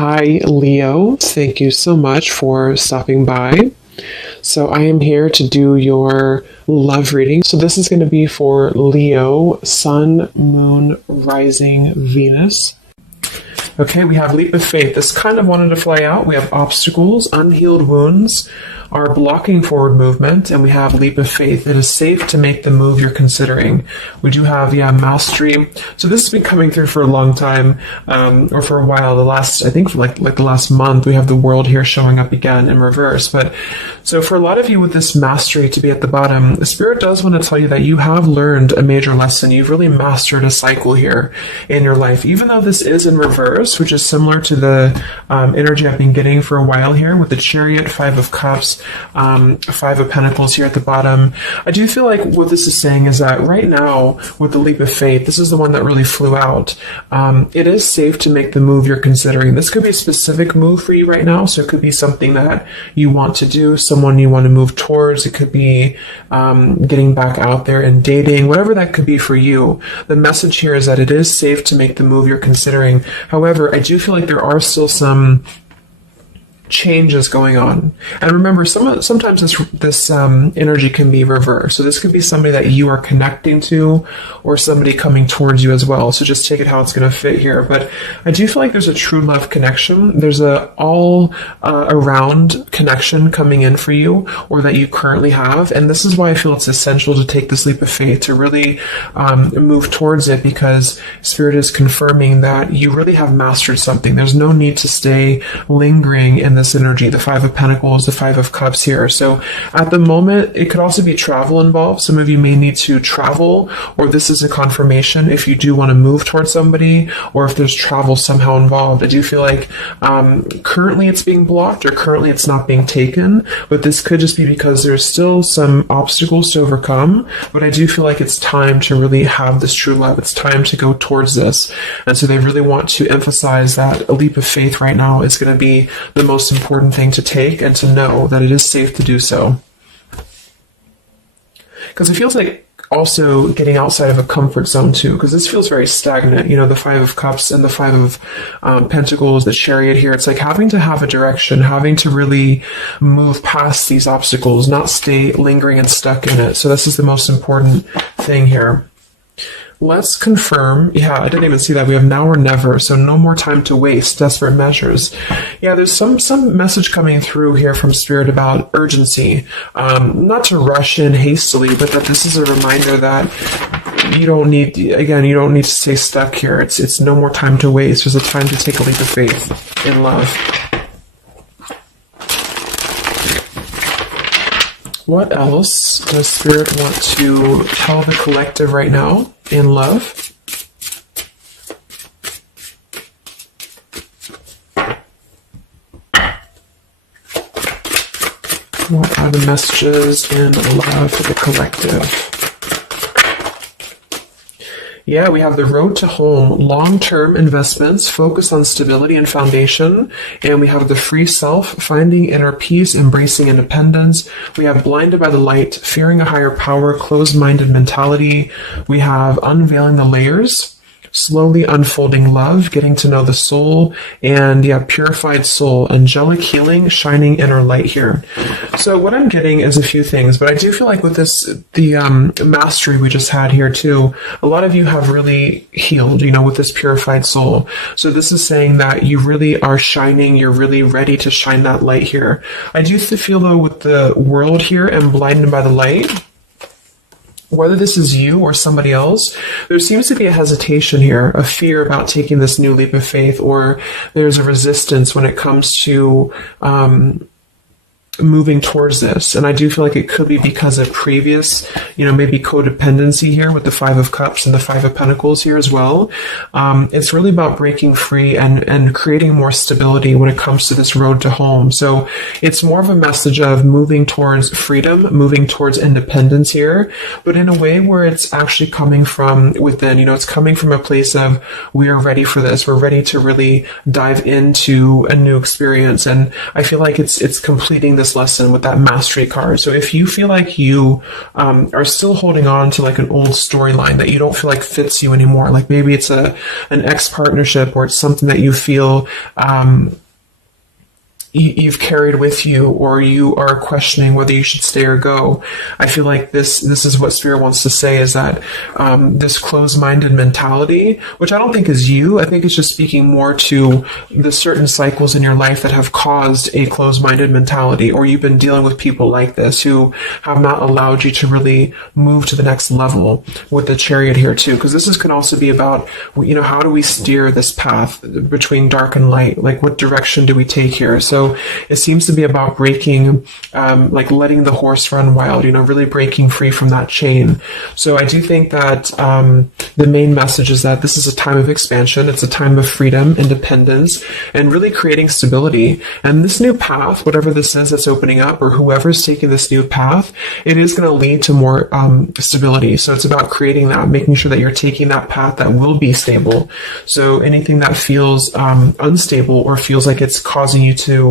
Hi, Leo. Thank you so much for stopping by. So, I am here to do your love reading. So, this is going to be for Leo, Sun, Moon, Rising, Venus. Okay, we have leap of faith. This kind of wanted to fly out. We have obstacles, unhealed wounds are blocking forward movement, and we have leap of faith. It is safe to make the move you're considering. We do have, mastery. So this has been coming through for a long time, or for a while. I think for like the last month, we have the world here showing up again in reverse. But so for a lot of you with this mastery to be at the bottom, the Spirit does want to tell you that you have learned a major lesson. You've really mastered a cycle here in your life, even though this is in reverse, which is similar to the energy I've been getting for a while here with the Chariot, Five of Cups, Five of Pentacles here at the bottom. I do feel like what this is saying is that right now, with the leap of faith, this is the one that really flew out. It is safe to make the move you're considering. This could be a specific move for you right now, so it could be something that you want to do, someone you want to move towards. It could be getting back out there and dating, whatever that could be for you. The message here is that it is safe to make the move you're considering. However, I do feel like there are still some changes going on. And remember, sometimes this energy can be reversed. So this could be somebody that you are connecting to or somebody coming towards you as well. So just take it how it's going to fit here. But I do feel like there's a true love connection. There's a all around connection coming in for you, or that you currently have. And this is why I feel it's essential to take this leap of faith, to really move towards it, because Spirit is confirming that you really have mastered something. There's no need to stay lingering in this energy, the Five of Pentacles, the Five of Cups here. So at the moment, it could also be travel involved. Some of you may need to travel, or this is a confirmation if you do want to move towards somebody, or if there's travel somehow involved. I do feel like currently it's being blocked, or currently it's not being taken, but this could just be because there's still some obstacles to overcome. But I do feel like it's time to really have this true love. It's time to go towards this. And so they really want to emphasize that a leap of faith right now is going to be the most important thing to take, and to know that it is safe to do so. Because it feels like also getting outside of a comfort zone too, because this feels very stagnant. The Five of Cups and the Five of Pentacles, the Chariot here. It's like having to have a direction, having to really move past these obstacles, not stay lingering and stuck in it. So this is the most important thing here. Let's confirm. Yeah, I didn't even see that. We have now or never, so no more time to waste. Desperate measures. Yeah, there's some message coming through here from Spirit about urgency. Not to rush in hastily, but that this is a reminder that you don't need to stay stuck here. It's no more time to waste. There's a time to take a leap of faith in love. What else does Spirit want to tell the collective right now in love? What are the messages in love for the collective? Yeah, we have the road to home, long-term investments, focus on stability and foundation. And we have the free self, finding inner peace, embracing independence. We have blinded by the light, fearing a higher power, closed-minded mentality. We have unveiling the layers, slowly unfolding love, getting to know the soul, and purified soul, angelic healing, shining inner light here. So what I'm getting is a few things, but I do feel like with this, the mastery we just had here too, a lot of you have really healed, with this purified soul. So this is saying that you really are shining, you're really ready to shine that light here. I do feel though with the world here and blinded by the light, whether this is you or somebody else, there seems to be a hesitation here, a fear about taking this new leap of faith, or there's a resistance when it comes to moving towards this. And I do feel like it could be because of previous, maybe codependency here with the Five of Cups and the Five of Pentacles here as well. It's really about breaking free and creating more stability when it comes to this road to home. So it's more of a message of moving towards freedom, moving towards independence here, but in a way where it's actually coming from within. It's coming from a place of, we are ready for this. We're ready to really dive into a new experience. And I feel like it's completing this this lesson with that mastery card. So if you feel like you are still holding on to like an old storyline that you don't feel like fits you anymore, like maybe it's an ex partnership, or it's something that you feel you've carried with you, or you are questioning whether you should stay or go. I feel like this is what Spirit wants to say, is that this closed-minded mentality, which I don't think is you, I think it's just speaking more to the certain cycles in your life that have caused a closed-minded mentality, or you've been dealing with people like this who have not allowed you to really move to the next level, with the Chariot here too, because can also be about, how do we steer this path between dark and light? Like, what direction do we take here? So it seems to be about breaking, like letting the horse run wild, really breaking free from that chain. So I do think that the main message is that this is a time of expansion. It's a time of freedom, independence, and really creating stability. And this new path, whatever this is that's opening up, or whoever's taking this new path, it is going to lead to more stability. So it's about creating that, making sure that you're taking that path that will be stable. So anything that feels unstable, or feels like it's causing you to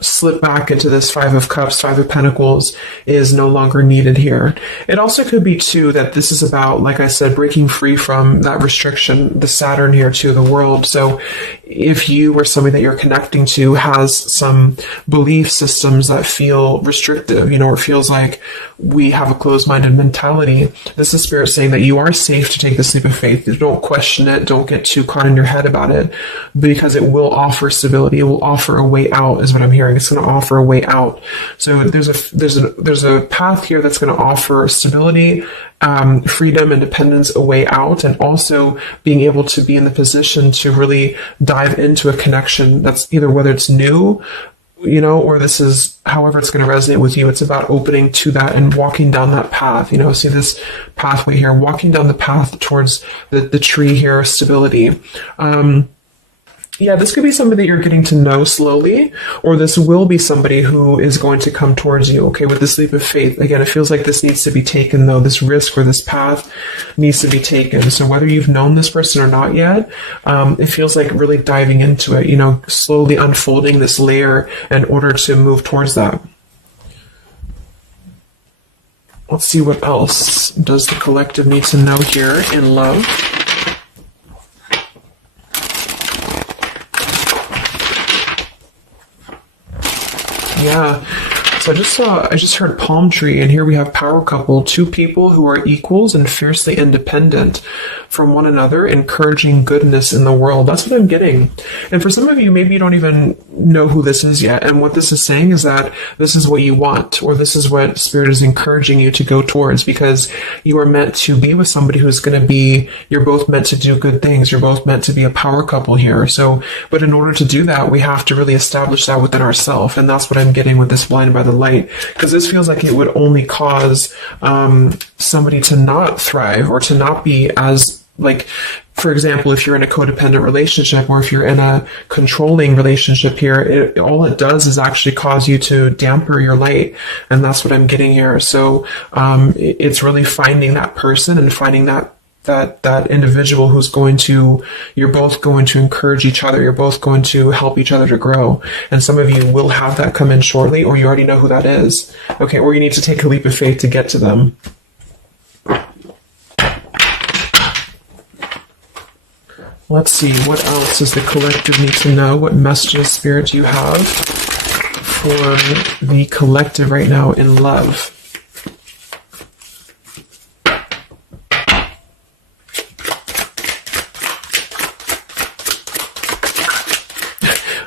slip back into this Five of Cups, Five of Pentacles, is no longer needed here. It also could be too that this is about, like I said, breaking free from that restriction, the Saturn here too, the world. So if you or somebody that you're connecting to has some belief systems that feel restrictive, or feels like we have a closed-minded mentality, this is Spirit saying that you are safe to take this leap of faith. Don't question it. Don't get too caught in your head about it, because it will offer stability. It will offer a way out, is what I'm hearing. It's going to offer a way out. So there's a path here that's going to offer stability, freedom, independence, a way out, and also being able to be in the position to really dive into a connection that's either, whether it's new, or this is however it's going to resonate with you. It's about opening to that and walking down that path. See this pathway here, walking down the path towards the tree here, stability. Yeah, this could be somebody that you're getting to know slowly, or this will be somebody who is going to come towards you, okay, with this leap of faith. Again, it feels like this needs to be taken, though. This risk or this path needs to be taken. So whether you've known this person or not yet, it feels like really diving into it, slowly unfolding this layer in order to move towards that. Let's see what else does the collective need to know here in love. Yeah, so I just heard palm tree, and here we have power couple, two people who are equals and fiercely independent from one another, encouraging goodness in the world. That's what I'm getting. And for some of you, maybe you don't even know who this is yet. And what this is saying is that this is what you want, or this is what Spirit is encouraging you to go towards, because you are meant to be with somebody who's going to be, you're both meant to do good things. You're both meant to be a power couple here. So, but in order to do that, we have to really establish that within ourselves. And that's what I'm getting with this Blinded by the Light, because this feels like it would only cause somebody to not thrive, or to not be as, like, for example, if you're in a codependent relationship, or if you're in a controlling relationship here, all it does is actually cause you to damper your light. And that's what I'm getting here. So it's really finding that person and finding that individual who's you're both going to encourage each other. You're both going to help each other to grow. And some of you will have that come in shortly, or you already know who that is. Okay, or you need to take a leap of faith to get to them. Let's see, what else does the collective need to know? What messages, Spirit, do you have for the collective right now in love?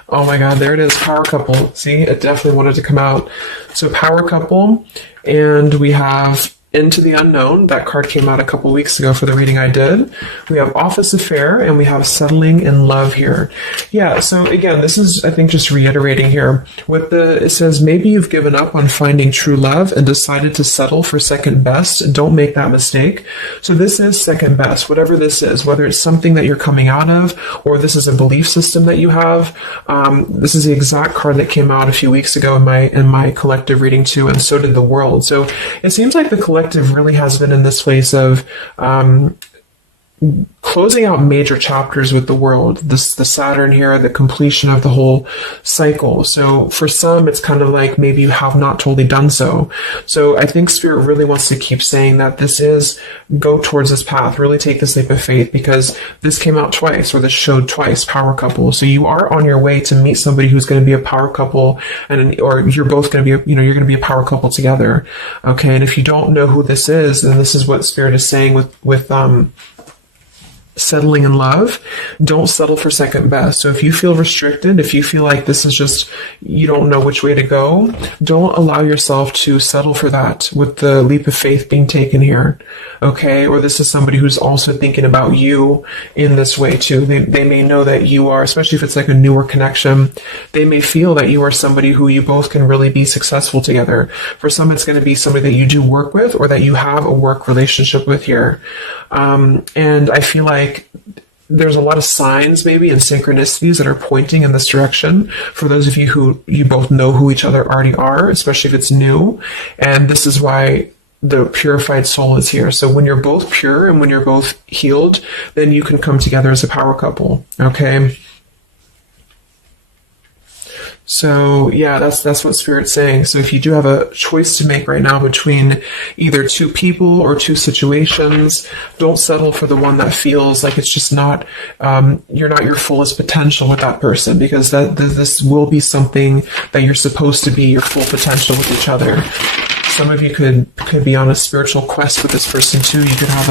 Oh my God, there it is, power couple. See, it definitely wanted to come out. So power couple, and we have Into the Unknown. That card came out a couple weeks ago for the reading I did. We have Office Affair, and we have Settling in Love here. Yeah, so again, this is, I think, just reiterating here. It says, maybe you've given up on finding true love and decided to settle for second best. Don't make that mistake. So this is second best, whatever this is, whether it's something that you're coming out of, or this is a belief system that you have. This is the exact card that came out a few weeks ago in my collective reading too, and so did the world. So it seems like the collective really has been in this place of closing out major chapters with the world. The Saturn here, the completion of the whole cycle. So for some, it's kind of like maybe you have not totally done so. So I think Spirit really wants to keep saying that this is, go towards this path, really take this leap of faith, because this came out twice, or this showed twice, power couple. So you are on your way to meet somebody who's going to be a power couple, or you're both going to be, you're going to be a power couple together. Okay. And if you don't know who this is, then this is what Spirit is saying with settling in love. Don't settle for second best. So if you feel restricted, if you feel like this is just, you don't know which way to go, don't allow yourself to settle for that with the leap of faith being taken here. Okay. Or this is somebody who's also thinking about you in this way too. They may know that you are, especially if it's like a newer connection, they may feel that you are somebody who you both can really be successful together. For some, it's going to be somebody that you do work with, or that you have a work relationship with here. And I feel like there's a lot of signs maybe and synchronicities that are pointing in this direction for those of you who you both know who each other already are, especially if it's new. And this is why the purified soul is here. So when you're both pure and when you're both healed, then you can come together as a power couple. Okay. So yeah, that's what Spirit's saying. So if you do have a choice to make right now between either two people or two situations, don't settle for the one that feels like it's just not, you're not your fullest potential with that person, because this will be something that you're supposed to be your full potential with each other. Some of you could be on a spiritual quest with this person too. You could have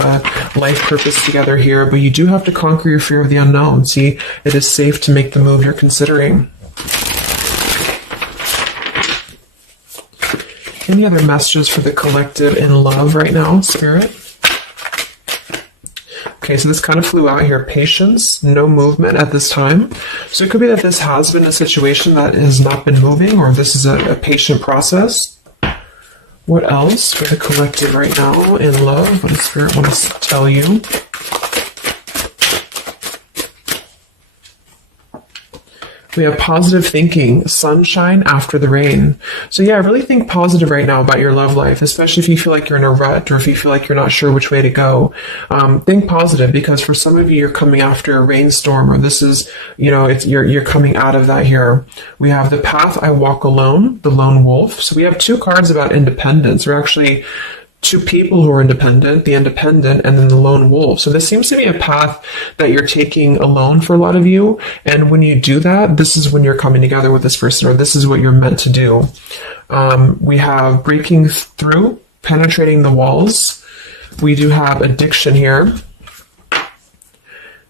a life purpose together here, but you do have to conquer your fear of the unknown. See, it is safe to make the move you're considering. Any other messages for the collective in love right now, Spirit? Okay, so this kind of flew out here. Patience, no movement at this time. So it could be that this has been a situation that has not been moving, or this is a patient process. What else for the collective right now in love? What does Spirit want to tell you? We have positive thinking, sunshine after the rain. So yeah, really think positive right now about your love life, especially if you feel like you're in a rut, or if you feel like you're not sure which way to go. Think positive, because for some of you, you're coming after a rainstorm, or this is, you're coming out of that here. We have the path I walk alone, the lone wolf. So we have two cards about independence, or actually two people who are independent, the independent, and then the lone wolf. So this seems to be a path that you're taking alone for a lot of you. And when you do that, this is when you're coming together with this person, or this is what you're meant to do. We have breaking through, penetrating the walls. We do have addiction here.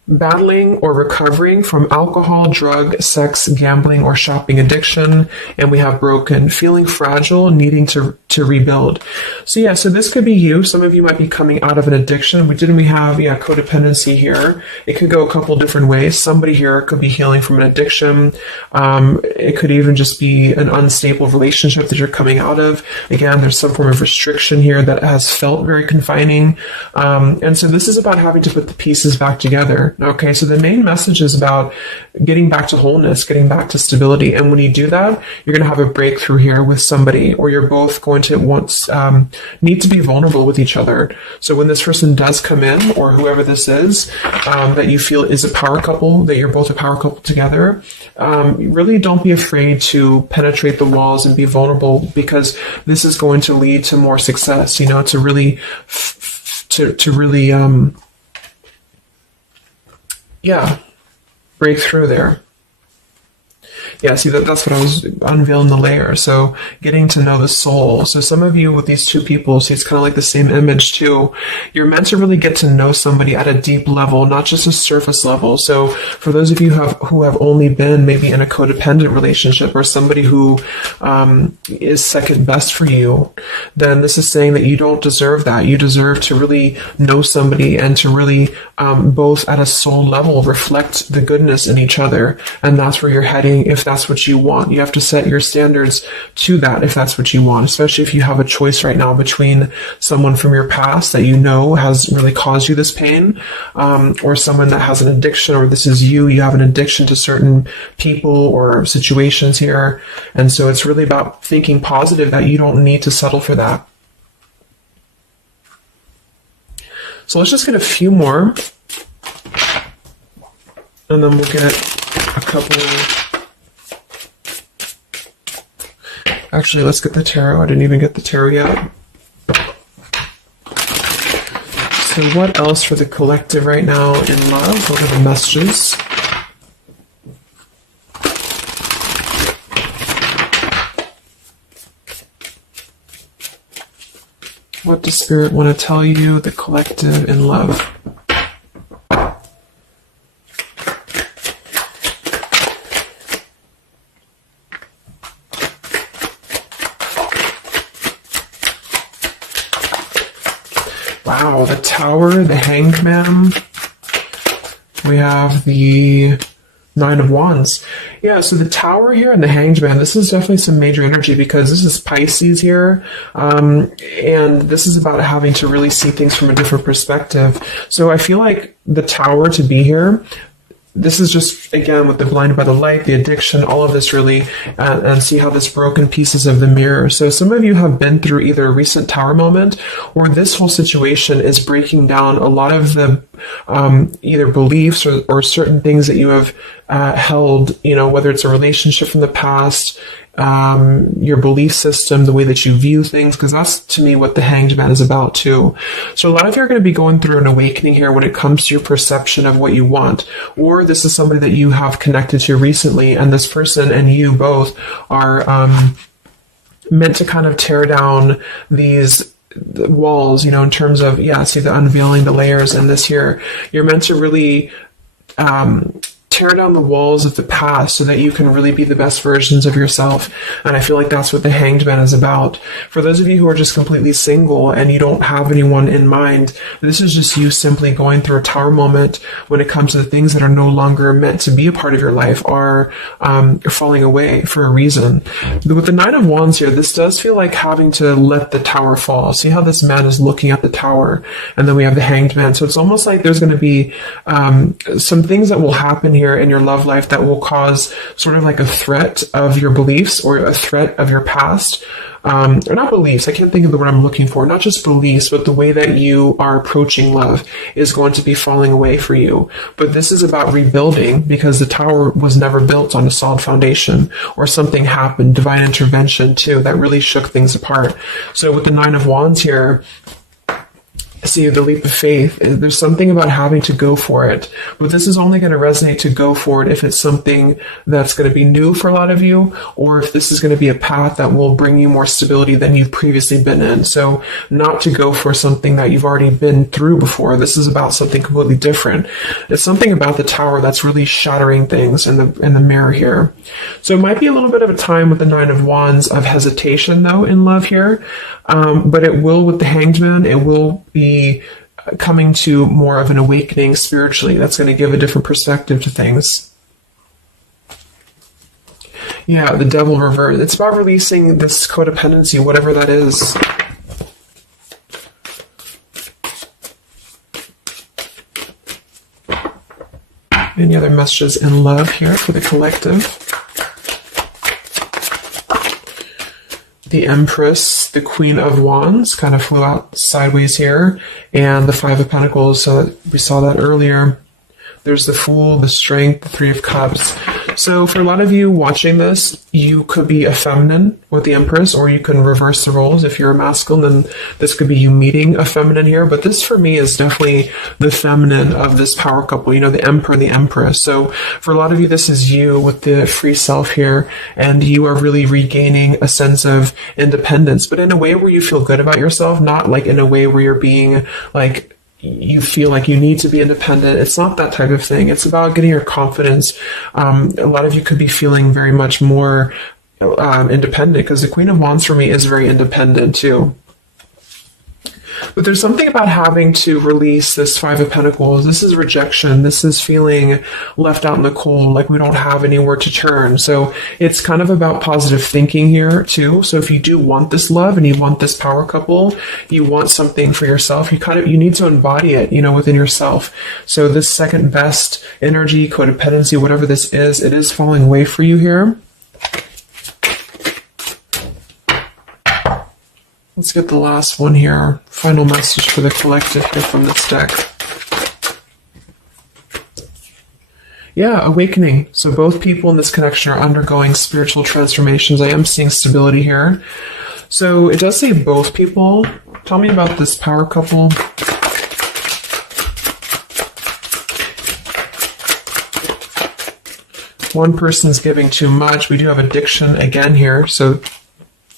Battling or recovering from alcohol, drug, sex, gambling, or shopping addiction. And we have broken, feeling fragile, needing to rebuild. So yeah, so this could be you. Some of you might be coming out of an addiction. We have codependency here. It could go a couple different ways. Somebody here could be healing from an addiction. It could even just be an unstable relationship that you're coming out of. Again, there's some form of restriction here that has felt very confining. And so this is about having to put the pieces back together. Okay, so the main message is about getting back to wholeness, getting back to stability. And when you do that, you're going to have a breakthrough here with somebody, or you're both going to need to be vulnerable with each other. So when this person does come in, or whoever this is, that you feel is a power couple, that you're both a power couple together, really don't be afraid to penetrate the walls and be vulnerable, because this is going to lead to more success, to really, break through there. Yeah, see, that's what I was unveiling the layer. So getting to know the soul. So some of you with these two people, see, it's kind of like the same image too. You're meant to really get to know somebody at a deep level, not just a surface level. So for those of you who have only been maybe in a codependent relationship, or somebody who is second best for you, then this is saying that you don't deserve that. You deserve to really know somebody, and to really both at a soul level reflect the goodness in each other. And that's where you're heading if that's what you want. You have to set your standards to that if that's what you want, especially if you have a choice right now between someone from your past that has really caused you this pain, or someone that has an addiction, or this is you have an addiction to certain people or situations here. And so it's really about thinking positive, that you don't need to settle for that. So let's just get a few more. And then we'll get a couple. Actually, let's get the tarot. I didn't even get the tarot yet. So what else for the collective right now in love? What are the messages? What does Spirit want to tell you, the collective in love? Wow, the Tower, the Hanged Man. We have the Nine of Wands. Yeah, so the Tower here and the Hanged Man, this is definitely some major energy because this is Pisces here. And this is about having to really see things from a different perspective. So I feel like the Tower to be here, this is just, again, with the blinded by the light, the addiction, all of this really, and see how this broken pieces of the mirror. So some of you have been through either a recent Tower moment or this whole situation is breaking down a lot of the either beliefs or certain things that you have held, you know, whether it's a relationship from the past, your belief system, the way that you view things, because that's to me what the Hanged Man is about too. So a lot of you are going to be going through an awakening here when it comes to your perception of what you want, or this is somebody that you have connected to recently, and this person and you both are meant to kind of tear down these walls, you know, in terms of, see the unveiling, the layers, and this here, you're meant to really tear down the walls of the past so that you can really be the best versions of yourself. And I feel like that's what the Hanged Man is about. For those of you who are just completely single and you don't have anyone in mind, this is just you simply going through a Tower moment when it comes to the things that are no longer meant to be a part of your life are falling away for a reason. With the Nine of Wands here, this does feel like having to let the Tower fall. See how this man is looking at the Tower, and then we have the Hanged Man. So it's almost like there's going to be some things that will happen here in your love life that will cause sort of like a threat of your beliefs or a threat of your past. Or not beliefs, I can't think of the word I'm looking for, not just beliefs, but the way that you are approaching love is going to be falling away for you. But this is about rebuilding because the Tower was never built on a solid foundation, or something happened, divine intervention too, that really shook things apart. So with the Nine of Wands here, see the leap of faith. There's something about having to go for it, but this is only going to resonate to go for it if it's something that's going to be new for a lot of you, or if this is going to be a path that will bring you more stability than you've previously been in. So not to go for something that you've already been through before. This is about something completely different. It's something about the Tower that's really shattering things in the mirror here. So it might be a little bit of a time with the Nine of Wands of hesitation though in love here. But it will, with the Hanged Man, it will be coming to more of an awakening spiritually. That's going to give a different perspective to things. Yeah, the Devil reverse. It's about releasing this codependency, whatever that is. Any other messages in love here for the collective? The Empress, the Queen of Wands, kind of flew out sideways here, and the Five of Pentacles, so we saw that earlier. There's the Fool, the Strength, the Three of Cups. So for a lot of you watching this, you could be a feminine with the Empress, or you can reverse the roles. If you're a masculine, then this could be you meeting a feminine here. But this for me is definitely the feminine of this power couple, you know, the Emperor and the Empress. So for a lot of you, this is you with the free self here, and you are really regaining a sense of independence, but in a way where you feel good about yourself, not like in a way where you're being like, you feel like you need to be independent. It's not that type of thing. It's about getting your confidence. A lot of you could be feeling very much more independent, because the Queen of Wands for me is very independent too. But there's something about having to release this Five of Pentacles. This is rejection. This is feeling left out in the cold, like we don't have anywhere to turn. So it's kind of about positive thinking here too. So if you do want this love and you want this power couple, you want something for yourself, you need to embody it, you know, within yourself. So this second best energy, codependency, whatever this is, it is falling away for you here. Let's get the last one here. Final message for the collective here from this deck. Yeah, awakening. So both people in this connection are undergoing spiritual transformations. I am seeing stability here. So it does say both people. Tell me about this power couple. One person's giving too much. We do have addiction again here. So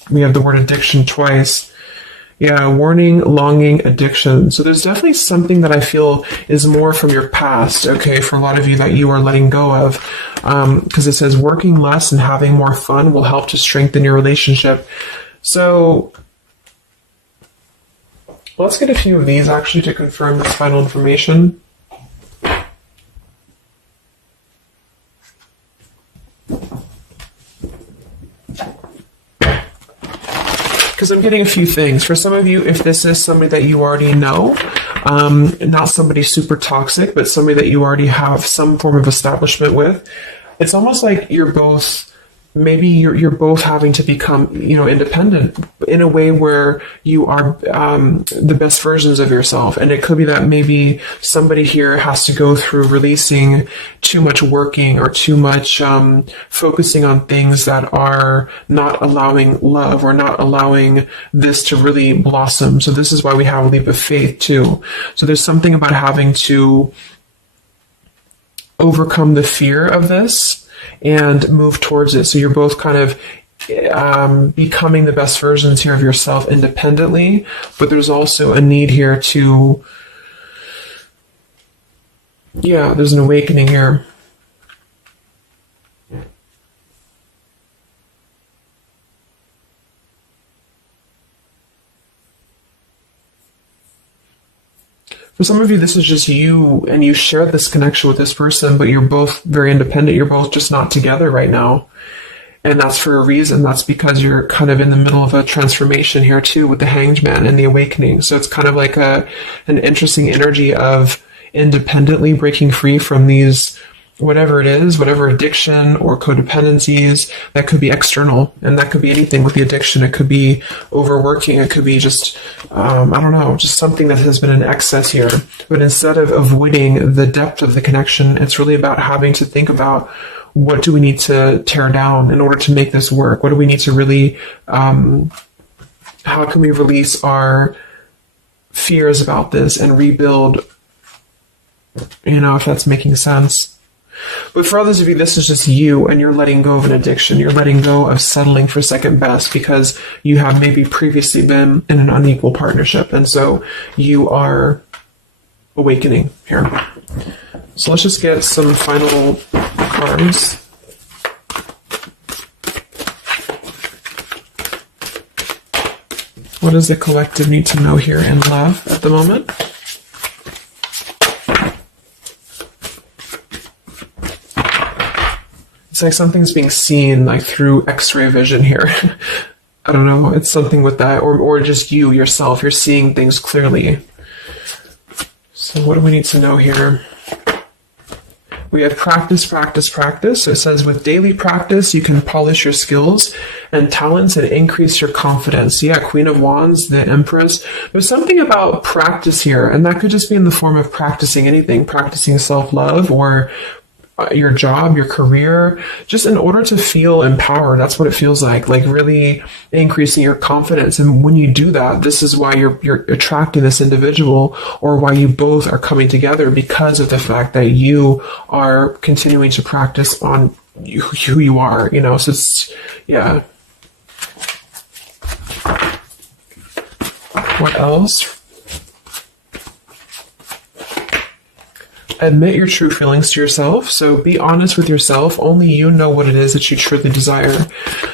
we have the word addiction twice. Yeah, warning, longing, addiction. So there's definitely something that I feel is more from your past, okay, for a lot of you that you are letting go of. Because it says working less and having more fun will help to strengthen your relationship. So let's get a few of these actually to confirm this final information. Because I'm getting a few things. For some of you, if this is somebody that you already know, not somebody super toxic, but somebody that you already have some form of establishment with, it's almost like you're both, maybe you're both having to become, independent in a way where you are the best versions of yourself. And it could be that maybe somebody here has to go through releasing too much working or too much focusing on things that are not allowing love or not allowing this to really blossom. So this is why we have a leap of faith too. So there's something about having to overcome the fear of this and move towards it. So you're both kind of becoming the best versions here of yourself independently, but there's also a need here to, there's an awakening here. For some of you, this is just you, and you share this connection with this person, but you're both very independent. You're both just not together right now. And that's for a reason. That's because you're kind of in the middle of a transformation here too with the Hanged Man and the awakening. So it's kind of like an interesting energy of independently breaking free from these, whatever it is, whatever addiction or codependencies that could be external. And that could be anything with the addiction. It could be overworking. It could be just, just something that has been in excess here. But instead of avoiding the depth of the connection, it's really about having to think about what do we need to tear down in order to make this work? What do we need to really, how can we release our fears about this and rebuild, if that's making sense. But for others of you, this is just you, and you're letting go of an addiction. You're letting go of settling for second best because you have maybe previously been in an unequal partnership. And so you are awakening here. So let's just get some final cards. What does the collective need to know here in love at the moment? It's like something's being seen like through X-ray vision here. I don't know. It's something with that, or just you yourself. You're seeing things clearly. So what do we need to know here? We have practice, practice, practice. So it says with daily practice, you can polish your skills and talents and increase your confidence. Yeah, Queen of Wands, the Empress. There's something about practice here, and that could just be in the form of practicing anything, practicing self-love or your job, your career, just in order to feel empowered. That's what it feels like really increasing your confidence. And when you do that, this is why you're attracting this individual, or why you both are coming together, because of the fact that you are continuing to practice on who you are, so it's, yeah. What else? Admit your true feelings to yourself. So be honest with yourself. Only you know what it is that you truly desire.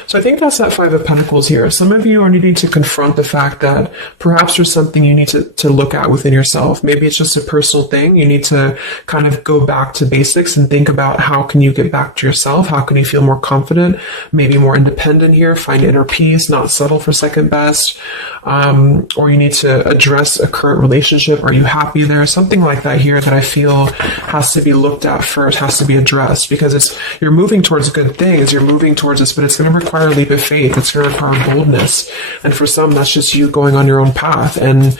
So I think that's that Five of Pentacles here. Some of you are needing to confront the fact that perhaps there's something you need to look at within yourself. Maybe it's just a personal thing. You need to kind of go back to basics and think about how can you get back to yourself? How can you feel more confident, maybe more independent here, find inner peace, not settle for second best. Or you need to address a current relationship. Are you happy there? Something like that here that I feel has to be looked at first, has to be addressed, because you're moving towards good things, you're moving towards this, but it's going to require a leap of faith. It's going to require boldness. And for some, that's just you going on your own path. And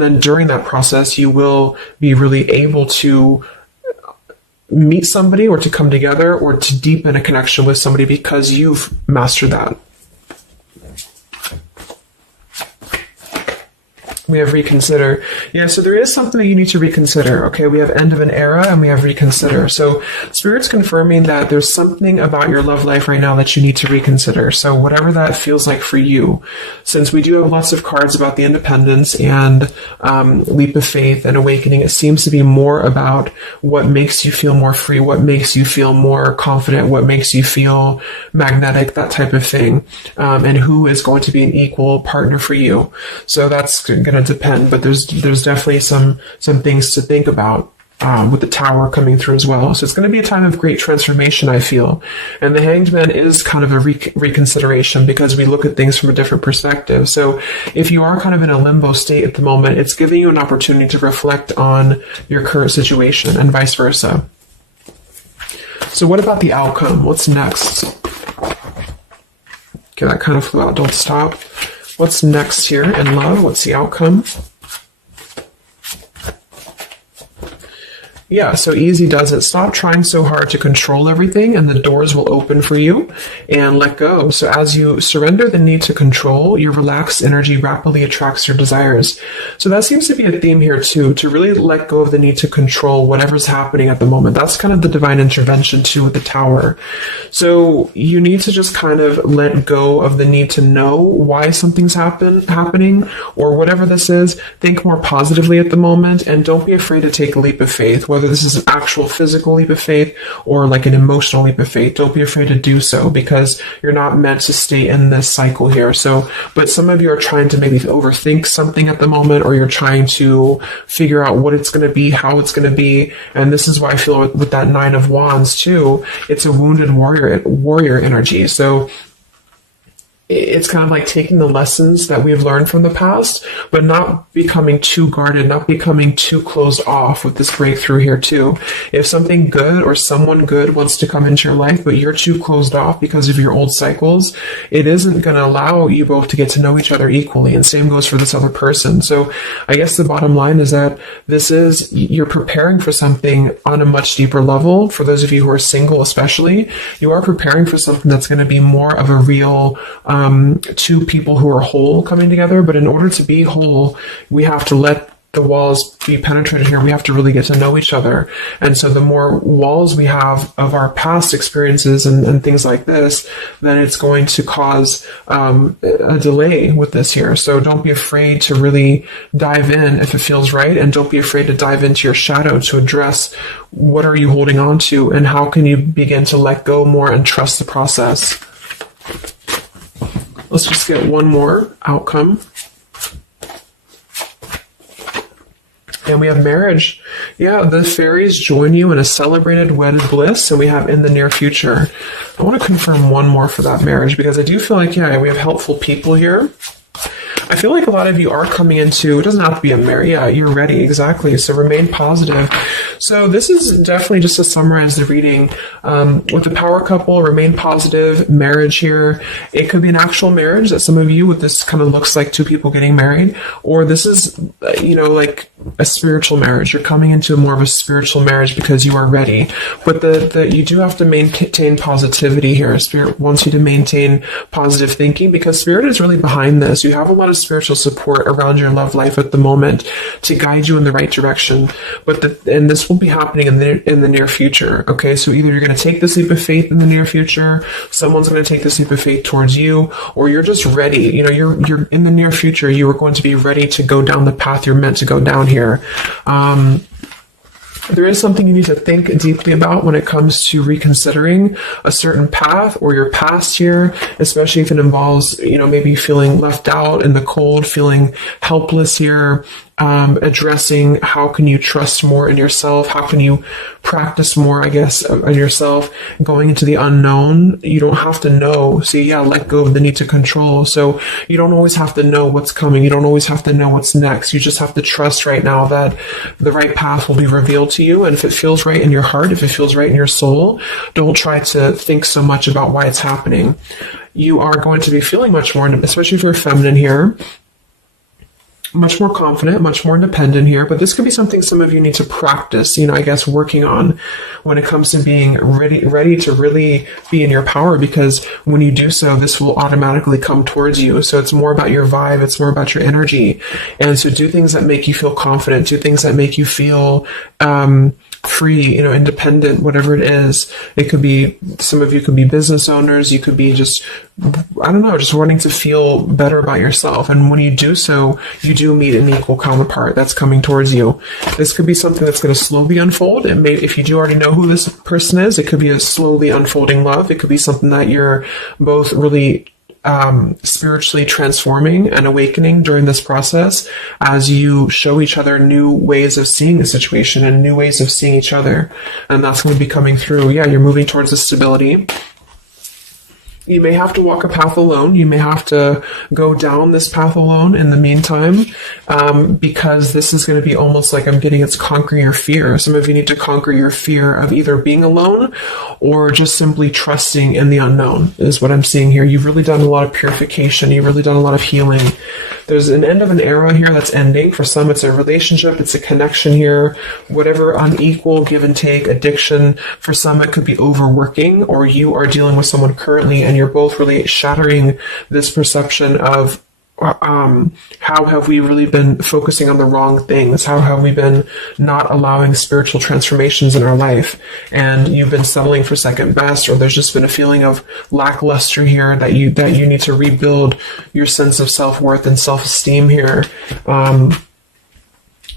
then during that process, you will be really able to meet somebody or to come together or to deepen a connection with somebody because you've mastered that. We have reconsider. Yeah, so there is something that you need to reconsider. Okay, we have end of an era and we have reconsider. So Spirit's confirming that there's something about your love life right now that you need to reconsider. So whatever that feels like for you, since we do have lots of cards about the independence and leap of faith and awakening, it seems to be more about what makes you feel more free, what makes you feel more confident, what makes you feel magnetic, that type of thing, and who is going to be an equal partner for you. So that's going to depend, but there's definitely some things to think about with the Tower coming through as well. So it's going to be a time of great transformation, I feel. And the Hanged Man is kind of a reconsideration because we look at things from a different perspective. So if you are kind of in a limbo state at the moment, it's giving you an opportunity to reflect on your current situation and vice versa. So what about the outcome? What's next? Okay, that kind of flew out. Don't stop. What's next here in love? What's the outcome? Yeah, so easy does it. Stop trying so hard to control everything and the doors will open for you, and let go. So as you surrender the need to control, your relaxed energy rapidly attracts your desires. So that seems to be a theme here too, to really let go of the need to control whatever's happening at the moment. That's kind of the divine intervention too with the Tower. So you need to just kind of let go of the need to know why something's happening or whatever this is. Think more positively at the moment and don't be afraid to take a leap of faith, whether this is an actual physical leap of faith or like an emotional leap of faith. Don't be afraid to do so because you're not meant to stay in this cycle here. So, but some of you are trying to maybe overthink something at the moment, or you're trying to figure out what it's going to be, how it's going to be. And this is why I feel with that Nine of Wands too, it's a wounded warrior energy. So it's kind of like taking the lessons that we've learned from the past, but not becoming too guarded, not becoming too closed off with this breakthrough here too. If something good or someone good wants to come into your life, but you're too closed off because of your old cycles, it isn't going to allow you both to get to know each other equally. And same goes for this other person. So I guess the bottom line is that you're preparing for something on a much deeper level. For those of you who are single especially, you are preparing for something that's going to be more of a real two people who are whole coming together. But in order to be whole, we have to let the walls be penetrated here. We have to really get to know each other. And so the more walls we have of our past experiences and things like this, then it's going to cause a delay with this here. So don't be afraid to really dive in if it feels right. And don't be afraid to dive into your shadow to address what are you holding on to and how can you begin to let go more and trust the process. Let's just get one more outcome. And we have marriage. Yeah, the fairies join you in a celebrated wedded bliss, and we have in the near future. I want to confirm one more for that marriage because I do feel like, yeah, we have helpful people here. I feel like a lot of you are coming into, it doesn't have to be a marriage. Yeah, you're ready. Exactly. So remain positive. So this is definitely just to summarize the reading. With the power couple, remain positive, marriage here. It could be an actual marriage that some of you with this kind of looks like two people getting married, or this is, like a spiritual marriage. You're coming into more of a spiritual marriage because you are ready. But you do have to maintain positivity here. Spirit wants you to maintain positive thinking because Spirit is really behind this. You have a lot of spiritual support around your love life at the moment to guide you in the right direction. And this will be happening in the near future. Okay, so either you're going to take this leap of faith in the near future, someone's going to take this leap of faith towards you, or you're just ready. You're in the near future. You are going to be ready to go down the path you're meant to go down here. There is something you need to think deeply about when it comes to reconsidering a certain path or your past here, especially if it involves, maybe feeling left out in the cold, feeling helpless here, addressing how can you trust more in yourself, how can you practice more, I guess, in yourself, going into the unknown. You don't have to know. See, yeah, let go of the need to control. So you don't always have to know what's coming. You don't always have to know what's next. You just have to trust right now that the right path will be revealed to you. And if it feels right in your heart, if it feels right in your soul, don't try to think so much about why it's happening. You are going to be feeling much more, especially if you're feminine here, much more confident, much more independent here, but this could be something some of you need to practice, I guess, working on when it comes to being ready to really be in your power, because when you do so, this will automatically come towards you. So it's more about your vibe, it's more about your energy. And so do things that make you feel confident, do things that make you feel free, independent, whatever it is. It could be, some of you could be business owners, you could be just wanting to feel better about yourself. And when you do so, you do meet an equal counterpart that's coming towards you. This could be something that's going to slowly unfold. It may, if you do already know who this person is, it could be a slowly unfolding love. It could be something that you're both really spiritually transforming and awakening during this process as you show each other new ways of seeing the situation and new ways of seeing each other. And that's going to be coming through. Yeah, you're moving towards the stability. You may have to walk a path alone. You may have to go down this path alone in the meantime, because this is going to be almost like I'm getting it's conquering your fear. Some of you need to conquer your fear of either being alone or just simply trusting in the unknown is what I'm seeing here. You've really done a lot of purification. You've really done a lot of healing. There's an end of an era here that's ending. For some, it's a relationship. It's a connection here. Whatever unequal give and take, addiction. For some, it could be overworking, or you are dealing with someone currently and you're both really shattering this perception of how have we really been focusing on the wrong things? How have we been not allowing spiritual transformations in our life? And you've been settling for second best, or there's just been a feeling of lackluster here that you need to rebuild your sense of self-worth and self-esteem here.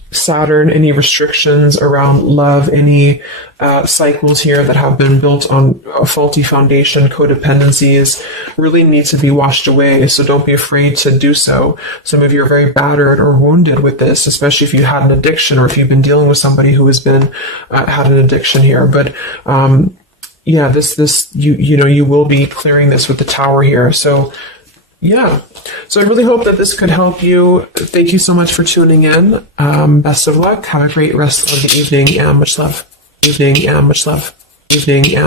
Saturn, any restrictions around love, any cycles here that have been built on a faulty foundation, codependencies, really need to be washed away. So don't be afraid to do so. Some of you are very battered or wounded with this, especially if you had an addiction or if you've been dealing with somebody who has been had an addiction here. But yeah, you will be clearing this with the Tower here. So yeah. So I really hope that this could help you. Thank you so much for tuning in. Best of luck. Have a great rest of the evening and much love. Evening and much love. Evening and